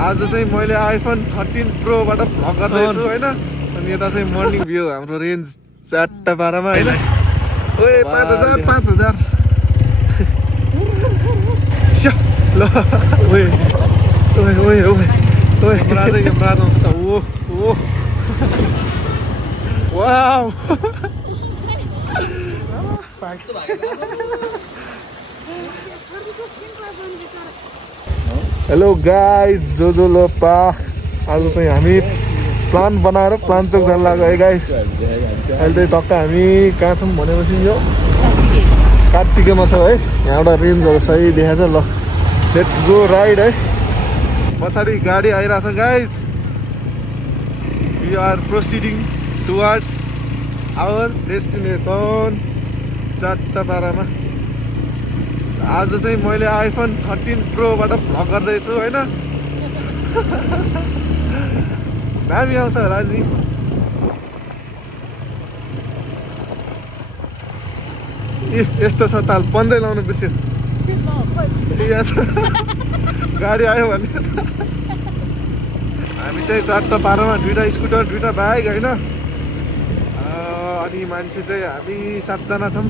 आज चाहिँ मैले आइफोन 13 प्रोबाट भ्लग गर्दैछु हैन अनि यता चाहिँ मर्निङ भ्यू हाम्रो रेन्ज चाट्टापारामा हैन ओए 5000 ल ओए ओए ओए ओए ओए राजा आउँछ त ओ ओ वाउ हेलो गाइज जो लोपा आज चाहिँ हामी प्लान बनाएर प्लान चोक जान लाग्यो है गाइज अहिले चाहिँ टक्क हामी कहाँ छौँ भनेपछि यो कार्तिकेमा छ है यहाँबाट रेन्जहरू सही देखाएको छ ल लेट्स गो राइड है पछाडि गाडी आइरहेछ guys we are proceeding towards our destination चाट्टापारामा आज चाहिँ मैले आइफोन 13 प्रोबाट भ्लग गर्दैछु हैन दामी आउँछ होला नि यस्तो छ ताल पन्दै लाउनु बिर्स्यो गाडी आयो भने हामी चाहिँ चाट्टापारामा 2टा स्कुटर 2टा बाइक हैन अनि मान्छे चाहिँ हामी 7 जना छौँ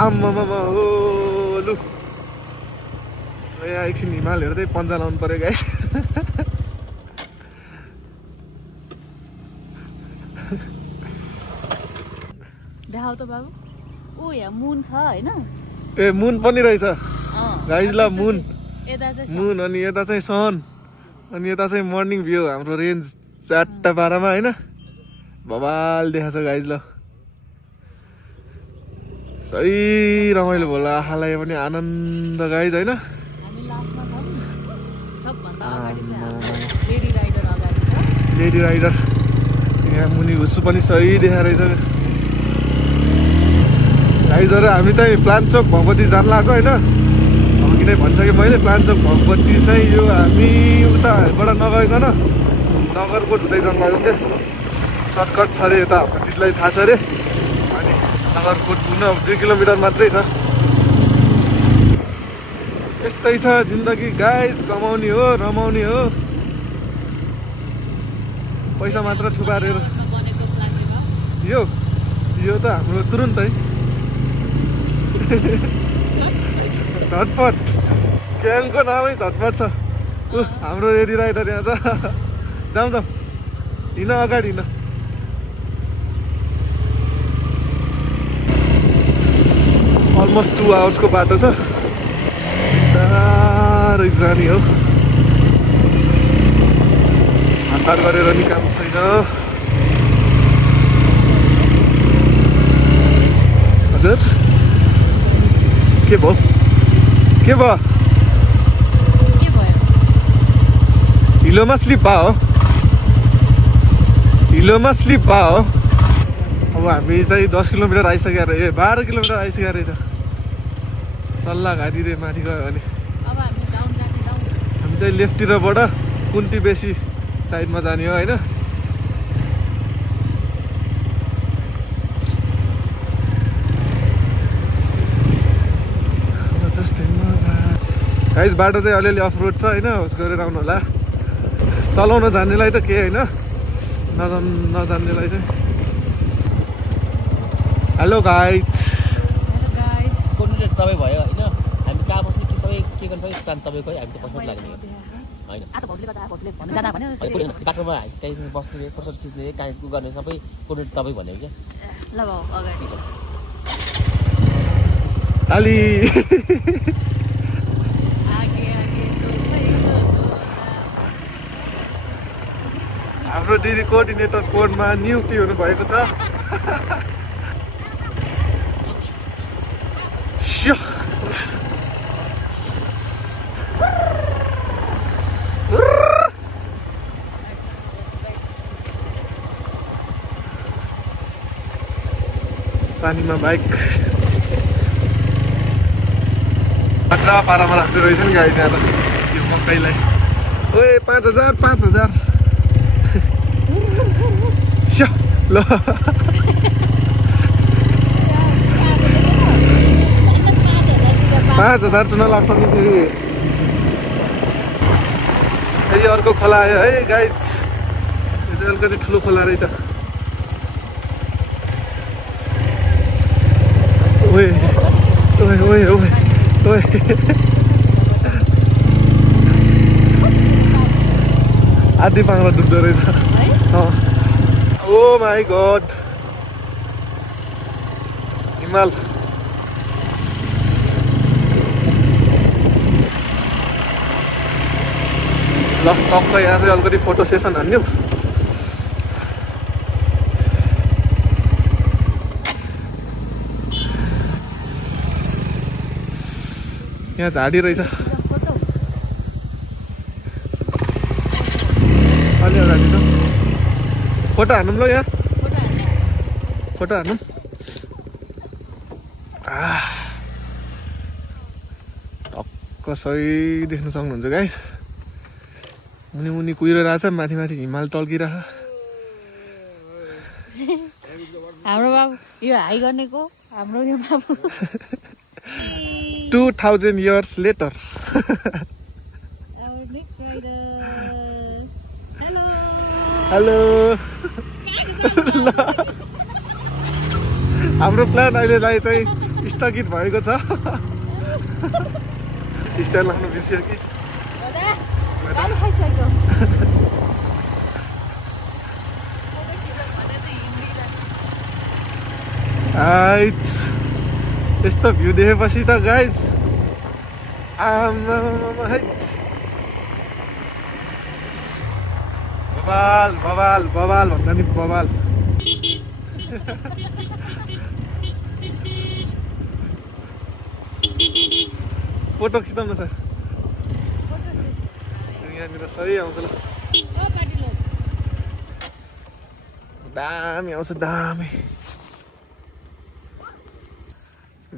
आम्मामा हो लु यहाँ एकछिन हिमाल हेर्दै पन्जा लाउनु पर्यो गाइस देखाउ त बाबु ओ यहाँ मुन छ हैन ए मुन पनि रहेछ गाइस ल मुन अनि यता चाहिँ सन अनि यता चाहिँ मर्निङ भ्यू हाम्रो रेन्ज चाट्टापारामा हैन बबाल देखाछ गाइस ल सही रमाइलो होला आँखालाई पनि आनन्द गाइज हैन लेडी राइडर यहाँ मुनि हुस्सु पनि सही देखा रहेछ गाइजहरू हामी चाहिँ प्लान्चोक भगवती जान लाग्यो होइन अब किन भन्छ कि मैले प्लान्चोक भगवती चाहिँ यो हामी उताबाट नगइकन नगरकोट हुँदै जान लाग्यो क्या सर्टकट छ अरे यता दिदीलाई थाहा छ अरे अनि नगरकोट पुग्न 2 किलोमिटर मात्रै छ यस्तै छ जिन्दगी गाइज कमाउने हो रमाउने हो पैसा मात्र थुपारेर यो त हाम्रो तुरुन्तै झटपट क्याङको नामै झटपट छ हाम्रो रेडी राइडर यहाँ छ जाउँ हिँड अगाडि हिँड अलमोस्ट 2 आवर्सको बाटो छ बिस्तारै जाने हो हतार गरेर नि काम छैन हजुर के भयो हिलोमा स्लिप भयो अब हामी चाहिँ 10 किलोमिटर आइसक्यो रे 12 किलोमिटर आइसक्यो रहेछ सल्लाह घाँटी रे माथि गयो भने हामी चाहिँ लेफ्टतिरबाट कुन्ती बेसी साइडमा जाने हो होइन जस्तै गाइस बाटो चाहिँ अलिअलि अफ रोड छ होइन होस् गरेर आउनु होला चलाउन जान्नेलाई त के होइन नजान्नेलाई चाहिँ हेलो गाइस तपाईँ भयो होइन हामी कहाँ बस्ने कि सबै के गर्नु सक्यो प्लान तपाईँको हामी त बस्नु लाग्ने होइन बाटोमा त्यही बस्ने फोटो खिच्ने कहाँ गर्ने सबै कोर्डिनेट तपाईँ भनेको क्या ल अगाडि अलि हाम्रो दिदी कोअर्डिनेटर कोडमा नियुक्ति हुनुभएको छ पानीमा बाइक अट्रा पारामा राख्दै रहेछ नि गाडी यहाँ त यो मकैलाई ओए 5000 ल 5,000 चुना लाग्छ नि फेरि अर्को खोला आयो है गाइज। यो चाहिँ अलिकति ठुलो खोला रहेछ। ओए ओए ओए ओए ओए आधी पाङ्रा डुब्दो रहेछ। ओ माई गड हिमाल। ल टक्क यहाँ चाहिँ अलिकति फोटो सेसन हान्यौँ। यहाँ झाडी रहेछ अलि अगाडि छ। फोटो हानौँ ल यहाँ फोटो हानौँ। टक्क सही देख्न सक्नुहुन्छ गाइस। मुनि मुनि कुहिरहेछ माथि माथि हिमाल टल्किरहेछ। हाम्रो बाबु यो हाई गर्नेको हाम्रो यो बाबु 2000 years later हेलो हाम्रो प्लान अहिलेलाई चाहिँ स्थगित भएको छ। स्टाइल लाग्नु बिर्सियो कि यस्तो भ्यू देखेपछि त गाइज बवाल बवाल बवाल भन्दा नि बवाल। फोटो खिचौँ न सर। यहाँनिर सही आउँछ ल। दामी आउँछ दामी।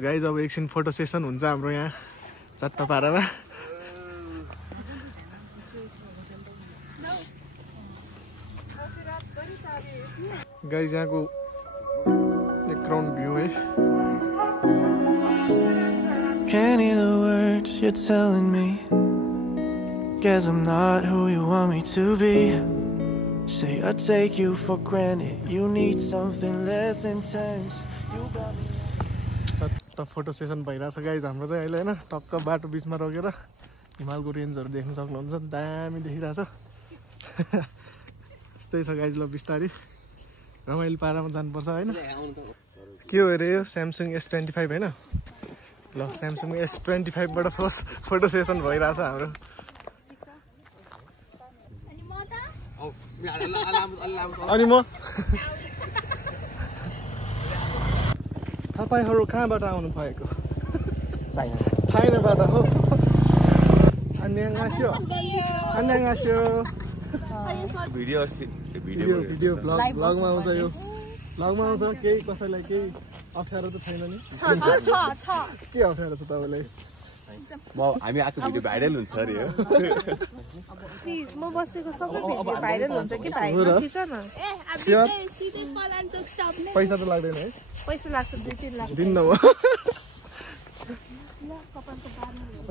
गाइज अब एकछिन फोटो सेसन हुन्छ हाम्रो यहाँ चट्टापाडामा। गाइज यहाँको ग्राउन्ड भ्यू है। Can't hear the words you're telling me. Guess I'm not who you want me to be. Say I take you for granted. You need something less intense. You got me. चट्टा photo session भइरहेछ guys हाम्रो चाहिँ अहिले होइन। टक्क बाटो बिचमा रोकेर हिमालको रेन्जहरू देख्न सक्नुहुन्छ। दामी देखिरहेछ। यस्तै छ गाइज। ल बिस्तारै रमाइलो पारामा जानुपर्छ होइन। के हो अरे यो स्यामसङ S25 होइन। ल स्यामसङ S25 बाट फर्स्ट फोटो सेसन भइरहेछ हाम्रो। अनि म तपाईँहरू कहाँबाट आउनु भएको? चाइनाबाट हो। अन्याङ्गास्यो अन्याङ्गास्यो। भिडियो भ्लगमा आउँछ यो। भ्लगमा आउँछ। केही कसैलाई केही अप्ठ्यारो त छैन नि? के अप्ठ्यारो छ तपाईँलाई? हामी आएको भिडियो भाइरल हुन्छ अरे हो। प्लिज म बसेको सबै भिडियो भाइरल हुन्छ कि भाइ खिच न। पैसा त लाग्दैन है? पैसा लाग्छ 2-3 लाख दिन्न म।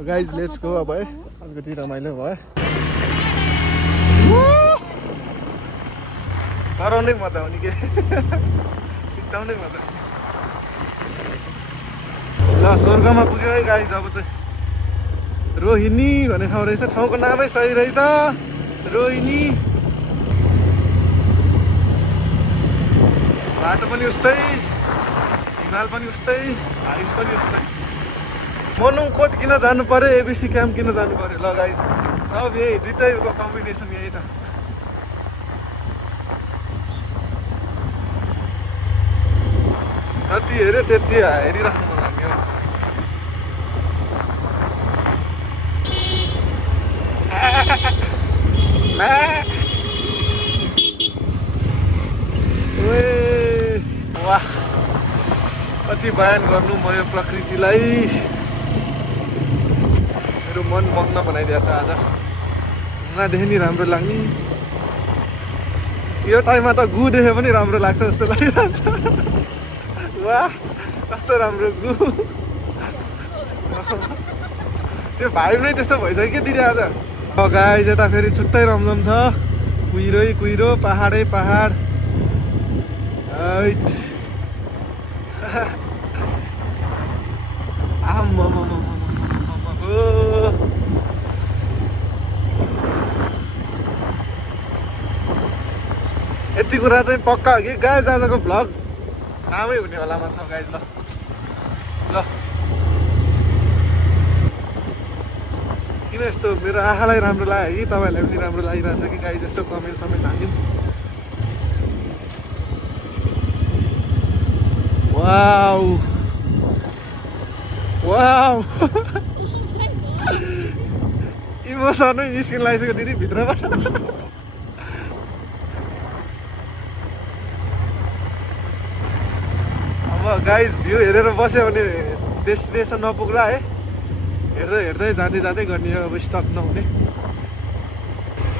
गाइज लेट्स गो अब है। अलिकति रमाइलो भयो। कराउनै मजा आउने के चिच्चाउनै मजा आउने। ल स्वर्गमा पुग्यो है गाइज। अब चाहिँ रोहिणी भन्ने ठाउँ रहेछ। ठाउँको नामै सही रहेछ रोहिणी। बाटो पनि उस्तै हिमाल पनि उस्तै हाइस पनि उस्तै। मनुङकोट किन जानु पर्यो एबिसी क्याम्प किन जानु पर्यो? ल गाइज सब यही दुइटैको कम्बिनेसन यही छ। जति हेऱ्यो त्यति हेरिराख्नु मन लाग्यो। वाह कति बयान गर्नु म यो प्रकृतिलाई। मेरो मन मग्न बनाइदिएछ आज। नदेखे नि राम्रो लाग्ने। यो टाइममा त गु देखे पनि राम्रो लाग्छ जस्तो लागिरहेछ। वाह कस्तो राम्रो गु। त्यो भाइ नै त्यस्तो भइसक्यो के दिदी आज गाइज यता फेरि छुट्टै रमझम छ कुहिरै कुहिरो पहाडै पहाड यति कुरा चाहिँ पक्का हो कि गाइज आजको भ्लग राम्रै हुने होलामा छ गाइज ल किन यस्तो मेरो आँखालाई राम्रो लाग्यो कि तपाईँहरूलाई पनि राम्रो लागिरहेछ कि गाइज यस्तो कमेन्ट समेन्ट हालिदिउँ वाउ वाउ इमोसनै निस्किन लागिसक्यो दिदी भित्रबाट अब गाइज भ्यू हेरेर बस्यो भने डेस्टिनेसन नपुग्ला है हेर्दै हेर्दै जाँदै जाँदै गर्ने अब स्टप नहुने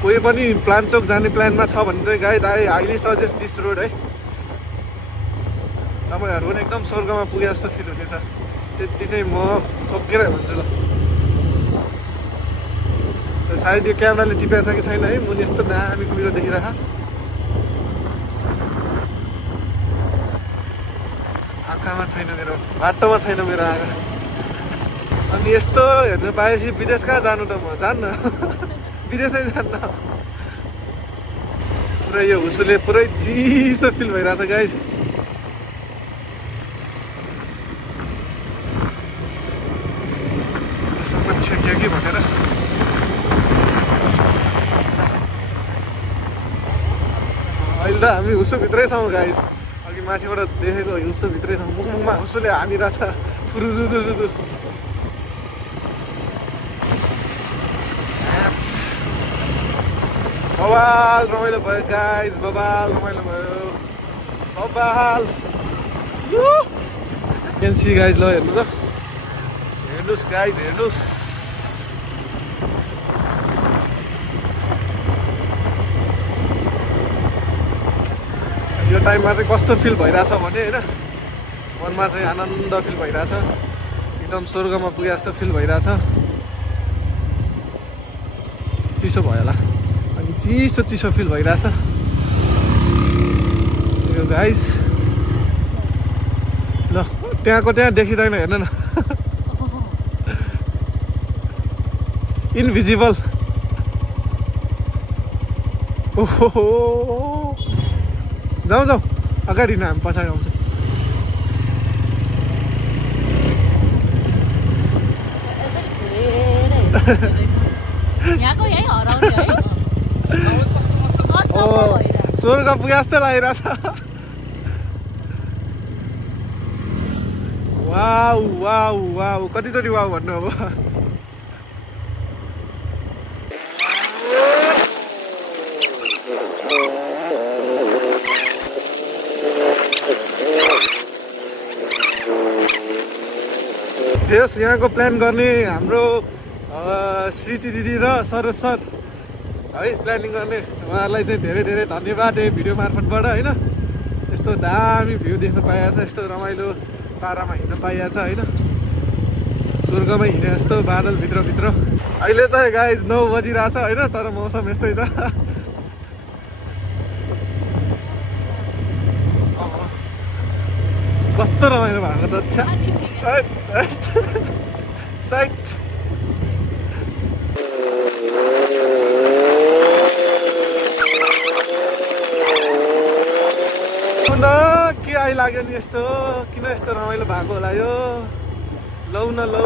कोही पनि प्लान्चोक जाने प्लानमा छ भने चाहिँ guys highly suggest this road है तपाईँहरू पनि एकदम स्वर्गमा पुगे जस्तो फिल हुनेछ त्यति चाहिँ म थोकेरै भन्छु ल सायद यो क्यामेराले टिपेको छ कि छैन है मुनि यस्तो दामी कुहिरो देखिरह आँखामा छैन मेरो बाटोमा छैन मेरो आँखा अनि यस्तो हेर्नु पाएपछि विदेश कहाँ जानु त म जान्न विदेशै जान्न पुरै यो हुसुले पुरै चिसो फिल भइरहेछ गाइस छेक्यो कि भनेर अहिले त हामी हुसोभित्रै छौँ गाइस अघि माथिबाट देखेको हुसोभित्रै छौँ मुखमुखमा हुसोले हानिरहेछ फुरुरुरुरु बबाल रमाइलो भयो गाइस बबाल रमाइलो भयो बबाल क्यान सी गाइस ल हेर्नु त हेर्नुहोस् गाइस हेर्नुहोस् यो टाइममा चाहिँ कस्तो फिल भइरहेछ भने होइन मनमा चाहिँ आनन्द फिल भइरहेछ एकदम स्वर्गमा पुगे जस्तो फिल भइरहेछ चिसो भयो होला अनि चिसो चिसो फिल भइरहेछ यो गाइस ल त्यहाँको त्यहाँ देखिँदैन हेर्नु न इन्भिजिबल ओहो जाउँ जाउँ अगाडि न हामी पछाडि आउँछ स्वर्ग पुगे जस्तै लागिरहेछ वाउ वाउ वाउ कतिचोटि वाउ भन्नु अब यहाँको प्लान गर्ने हाम्रो श्रीति दिदी र सरोज सर है प्लानिङ गर्ने उहाँहरूलाई चाहिँ धेरै धेरै धन्यवाद यो भिडियो मार्फतबाट होइन यस्तो दामी भ्यू देख्न पाइएको छ यस्तो रमाइलो पारामा हिँड्न पाइएको छ होइन स्वर्गमै हिँडे जस्तो बादल भित्रभित्र अहिले चाहिँ गाइस 9 बजिरहेछ होइन तर मौसम यस्तै छ कस्तो रमाइलो भएको त के आइलाग्यो नि यस्तो किन यस्तो रमाइलो भएको होला यो लौ न लौ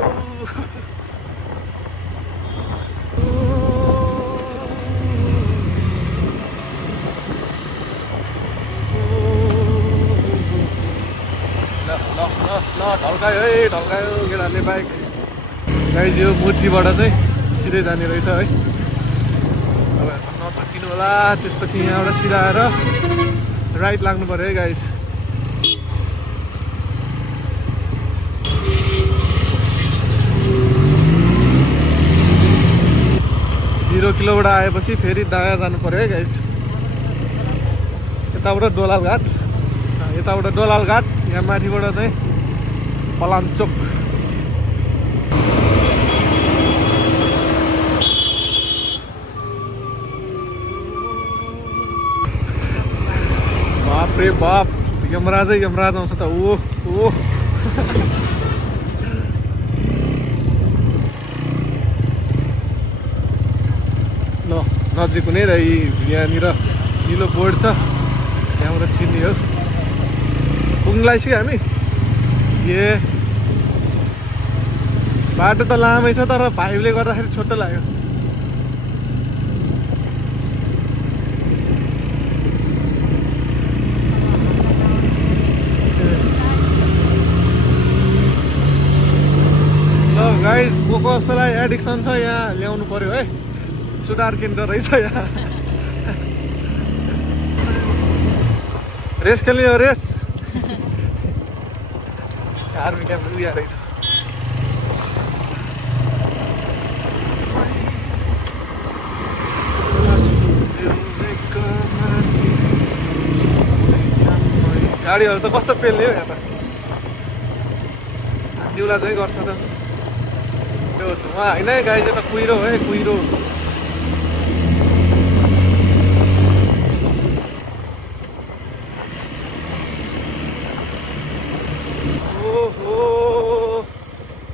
ल ढल्कायो है ढल्कायो केटाहरूले बाइक गाइज यो मूर्तिबाट चाहिँ सिधै जाने रहेछ है तपाईँहरू नचक्किनु होला त्यसपछि यहाँबाट सिधा आएर राइट लाग्नु पर्यो है गाइज 0 किलोबाट आएपछि फेरि दायाँ जानु पर्यो है गाइज यताबाट दोलाल घाट यहाँ माथिबाट चाहिँ पलाञ्चोक रे बाप यमराज आउँछ त ओ ल नजिक हुने र यहाँनिर निलो बोर्ड छ यहाँबाट छिर्ने हो पुग्नुलाई चाहिँ हामी बाटो त लामै छ तर भाइले गर्दाखेरि छोटो लाग्यो ल गाइस कसैलाई एडिक्सन छ यहाँ ल्याउनु पर्यो है सुधार केन्द्र रहेछ यहाँ रेस खेल्ने हो रेस आर्मी क्याम्प उयो रहेछ गाडीहरू त कस्तो पेल्ने हो यहाँ त दिउला चाहिँ गर्छ त त्यो धुवा होइन है गाईले त कुहिरो हो है कुहिरो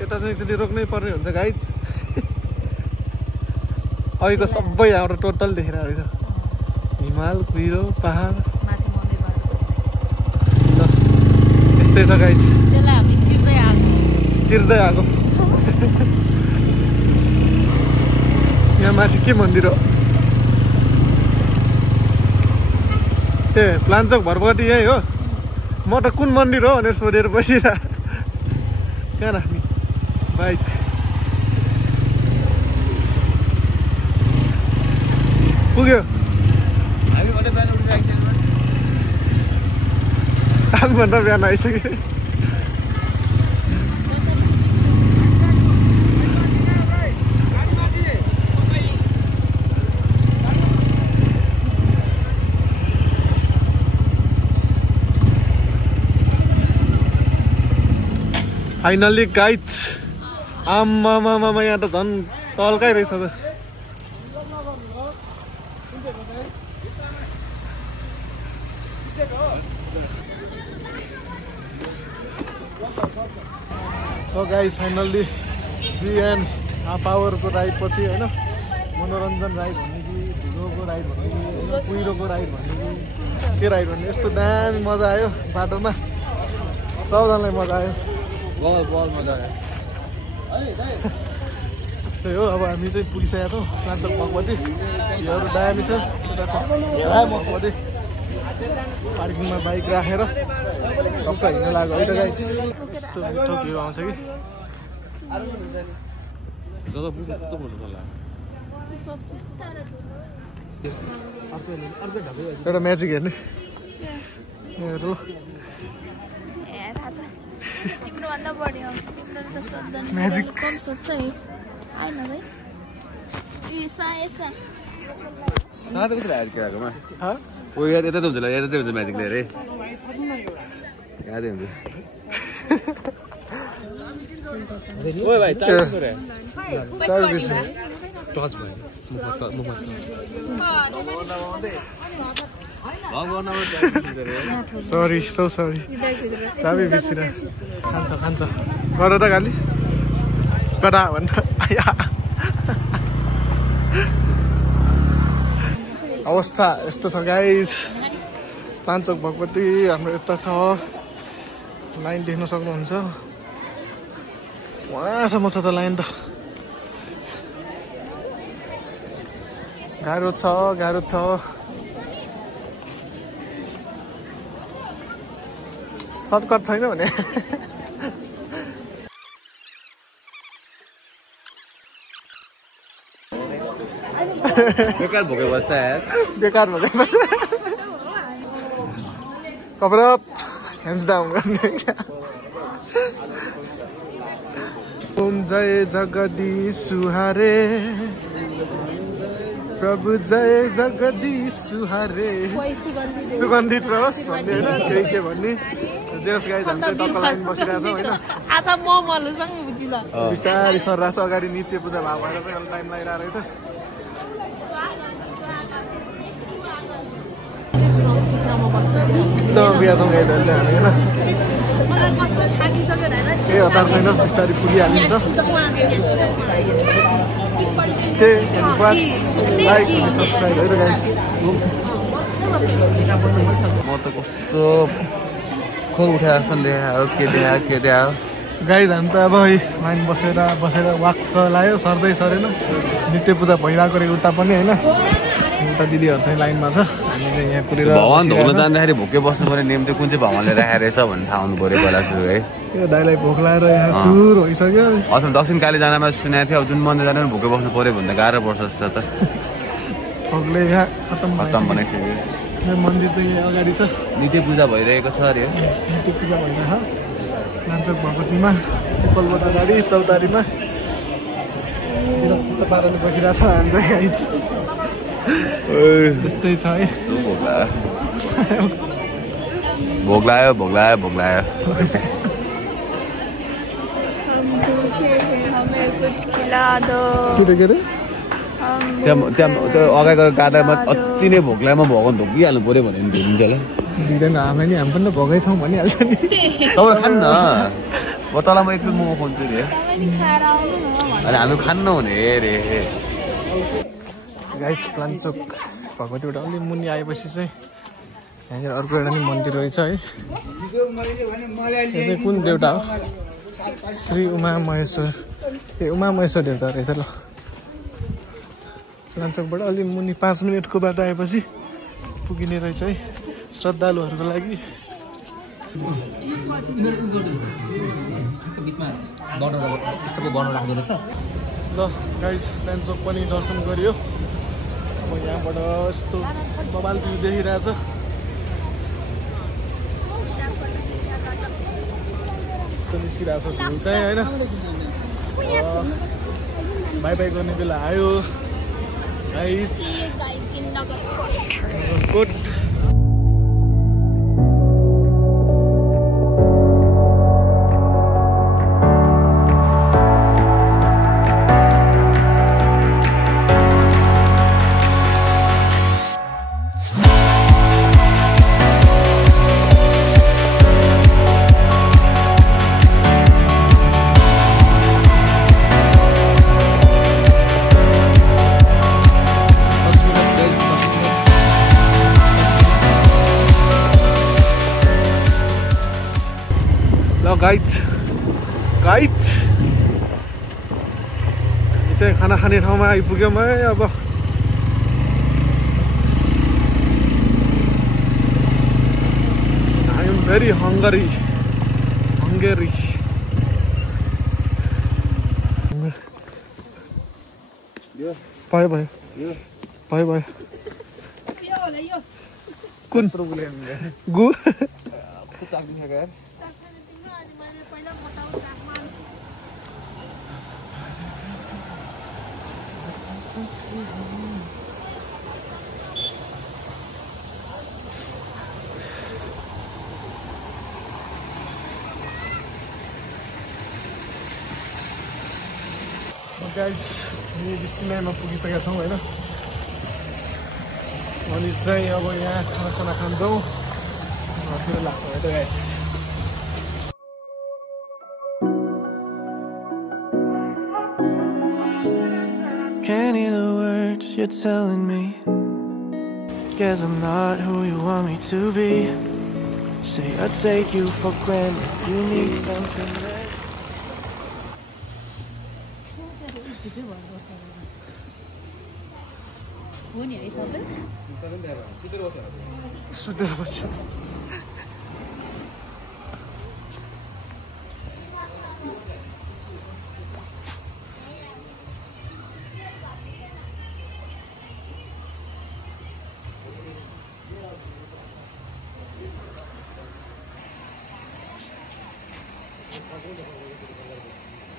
यता चाहिँ एकचोटि रोक्नै पर्ने हुन्छ गाइज अहिलेको सबै यहाँबाट टोटल देखिरहेको रहेछ हिमाल कुहिरो पहाड यस्तै छ गाइज चिर्दै आएको यहाँ माथि के मन्दिर हो ए प्लान्चोक भरपट्टि यहीँ हो म त कुन मन्दिर हो भनेर सोधेर बसिरह कहाँ राख्ने बाइक पुग्यो हामीभन्दा बिहान आइसक्यो फाइनल्ली गाइज आम्मामामा यहाँ त झन् तल्कै रहेछ त गाइज फाइनल्ली 3.5 आवरको राइड पछि होइन मनोरञ्जन राइड भन्ने कि धुलोको राइड भन्ने कि कुहिरोको राइड भन्ने कि के राइड भन्ने यस्तो दामी मजा आयो बाटोमा सबजनालाई मजा आयो बल मजा आयो त्यस्तै हो अब हामी चाहिँ पुगिसकेका छौँ प्लान्चोक भगवती योहरू दामी छ एउटा छ भगवती पार्किङमा बाइक राखेर टक्क हिँड्न लाग्यो है त गाइस यस्तो मिठो भ्यू आउँछ कि एउटा म्याजिक हेर्ने हेर्नु म्याजिक यतै हुन्छ म्याजिक लिएर यादै हुन्छ सरी सो सरी चाबी बिर्सिर खान्छ गर त गाली कडा भन्न अवस्था यस्तो छ गाइज प्लान्चोक भगवती हाम्रो यता छ लाइन देख्न सक्नुहुन्छ वहाँसम्म छ त लाइन त गाह्रो छ सर्टकट छैन भने बेकार भोगे बच्चा यार बेकार भोगे बच्चा कभर अप ह्यान्ड्स डाउन गर्ने ओम जय जगदीश सुहारे प्रभु जय जगदीश सुहारे सुगन्धित रहोस् भन्ने होइन केही के भन्ने जेस गाइज हामी चाहिँ टक्क लाइन बसिरहेछौँ होइन बिस्तारै सर्राछ अगाडि नित्य पूजा भाव भएर चाहिँ अहिले टाइम लागिरहेको रहेछ म बस्छु बिहा छौँ गाइजहरू चाहिँ हामी होइन मलाई कस्तो थाकिसक्यो हैन केही हतार छैन बिस्तारै पुगिहालिन्छ स्टे एन्ड वाच लाइक अनि सब्सक्राइब है त गाइस म त कस्तो खोल उठाएर देखायो के देखायो गाइज हामी त अब लाइन बसेर वाक लाग्यो सर्दै सरेन नित्य पूजा भइरहेको रहेको उता पनि होइन उता दिदीहरू चाहिँ लाइनमा छ हामी चाहिँ यहाँ पुगेर भगवान धोक्न जाँदाखेरि भोकै बस्नुपर्ने नियम चाहिँ कुन चाहिँ भगवानले राखेको रहेछ भन्ने थाहा हुनु पऱ्यो पहिला सुरु है यो दाइलाई भोक लागेर यहाँ चुर भइसक्यो अथवा दक्षिण काली जानमा सुनेको थियो अब जुन मन्दिर जानु भोकै बस्नु पऱ्यो भन्दा गाह्रो पर्छ जस्तो त भोकले यहाँ खतम बनाइसक्यो यो मन्दिर चाहिँ यहाँ अगाडि छ नित्य पूजा भइरहेको छ अरे नित्य पूजा भइरहेछ लान्चोक भगवतीमा पिपलबाट अगाडि चौतारीमा पाराले बसिरहेको छ हामी चाहिँ त्यस्तै छ है भोक लाग्यो के अरे त्यहाँ अगाडिको गाडामा अति नै भोक लाग्यो म भगवान धोकिहाल्नु पऱ्यो भने ढुलिन्छ होला दिँदैन हामी नि हामी पनि त भोकै छौँ भनिहाल्छ नि तपाईँ खान्न म तँलाई म एकदिन मोमो खुवाउँछु रे अनि हामी खान्न हुने रे गाइस लान्चोक भगवतीबाट अलि मुनि आएपछि चाहिँ यहाँनिर अर्को एउटा नि मन्दिर रहेछ है यो चाहिँ कुन देउता हो श्री उमा महेश्वर उमा महेश्वर देउता रहेछ ल लान्चोकबाट अलि मुनि 5 मिनटको बाटो आएपछि पुगिने रहेछ है श्रद्धालुहरूको लागि ल गाइस लान्चोक पनि दर्शन गरियो अब यहाँबाट यस्तो बबाल भ्यू देखिरहेछ निस्किरहेछ भ्यू चाहिँ होइन बाई बाई गर्ने बेला आयो गुड गाइड हामी चाहिँ खाना खाने ठाउँमा आइपुग्यौँ है अब आई एम भेरी हङ्गरी भयो कुन गु गाइस हामी डेस्टिनेसनमा पुगिसकेका छौँ होइन अनि चाहिँ अब यहाँ खाना खान्छौँ घरतिर लाग्छ है त guys Can't hear the words you're telling me. Guess I'm not who you want me to be. Say I take you for granted. You need something that सुतेर बस्छ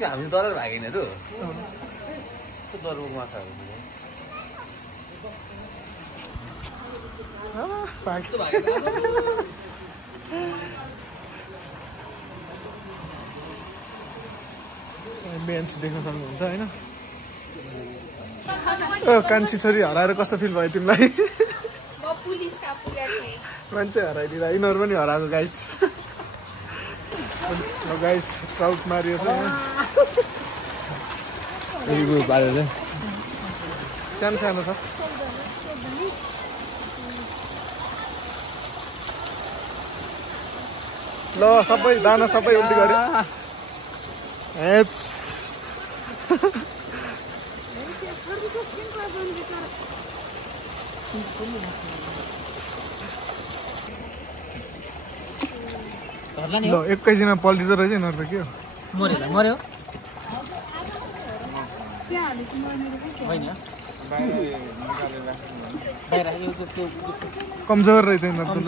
हामी डरेर भागेन त डरको माछा बेन्च देख्न सक्नुहुन्छ होइन कान्छी छोरी हराएर कस्तो फिल भयो तिमीलाई मान्छे हराइदिँदा यिनीहरू पनि हराएको गाइस गाइस ट्राउट मारियो छ सानो सानो छ ल सबै दाना सबै उल्टी गऱ्यो ल एकैछिनमा पल्टिँदो रहेछ यिनीहरू त के हो मर्यो कमजोर रहेछ यिनीहरू त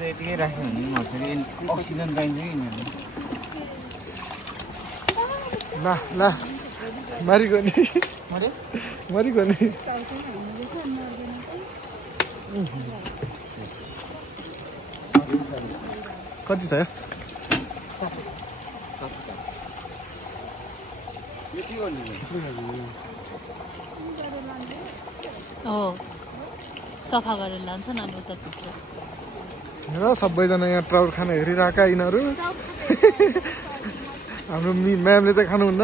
यतिकै राख्यो भने मर्छ कि अक्सिजन चाहिन्छ कि ल ल मारिगयो नि मरिगयो नि कति छ सफा गरेर लान्छ न उता भित्र र सबैजना यहाँ ट्राउट खान हेरिरहेका यिनीहरू हाम्रो म्यामले चाहिँ खानुहुन्न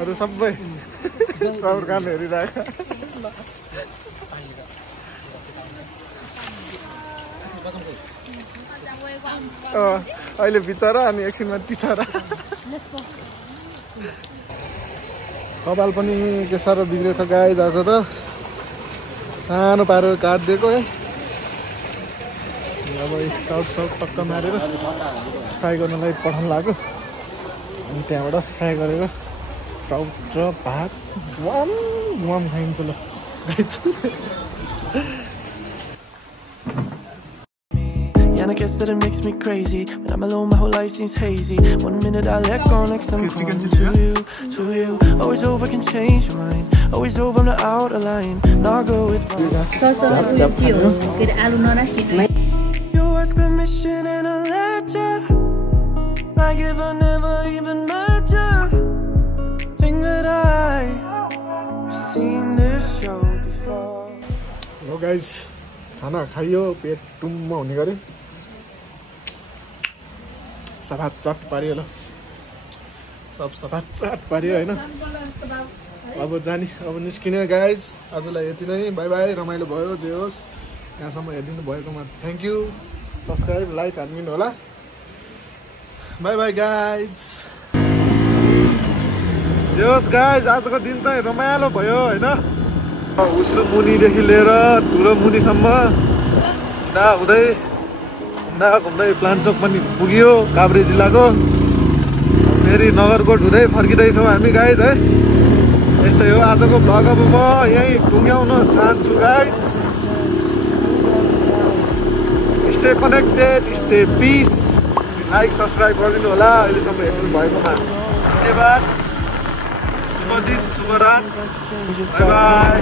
अरू सबै ट्राउट खान हेरिरहेका अहिले बिचरा अनि एकछिनमा टिचरा कपाल पनि के साह्रो बिग्रेछ गाइस आज त सानो पारेर काटिदिएको है अब टाउट साउट टक्क मारेर फ्राई गर्नलाई पठाउनु लाग्यो अनि त्यहाँबाट फ्राई गरेर टाउट र भात वाम खाइन्छ ल And I guess that it makes me crazy. When I'm alone, my whole life seems hazy. One minute I let go, next I'm crying to you. Always hope I can change your mind. Always hope I'm not out of line. Now go with your words permission and a letter. Like if I never even met you. Think that I've seen this show before. Hello guys, खाना खाइयो पेट टुम्म हुने गऱ्यो सफात चाट पारियो ल सब सफात चाट पारियो होइन अब जाने अब निस्किने गाइज आजलाई यति नै बाई बाई रमाइलो भयो जे होस् यहाँसम्म हेरिदिनु भएकोमा थ्याङ्क यू सब्सक्राइब लाइक हानिदिनु होला बाई बाई गाइज जे होस् गाइज आजको दिन चाहिँ रमाइलो भयो होइन उसो मुनिदेखि लिएर ठुलो मुनिसम्म घुम्दै प्लान्चोक पनि पुग्यो काभ्रे जिल्लाको फेरि नगरकोट हुँदै फर्किँदैछौँ हामी गाइज है यस्तै हो आजको भ्लग अब म यहीँ टुङ्ग्याउन चाहन्छु guys stay connected stay peace like subscribe गरिदिनु होला अहिलेसम्म हेर्नु भएकोमा धन्यवाद शुभ दिन शुभ रात बाई बाई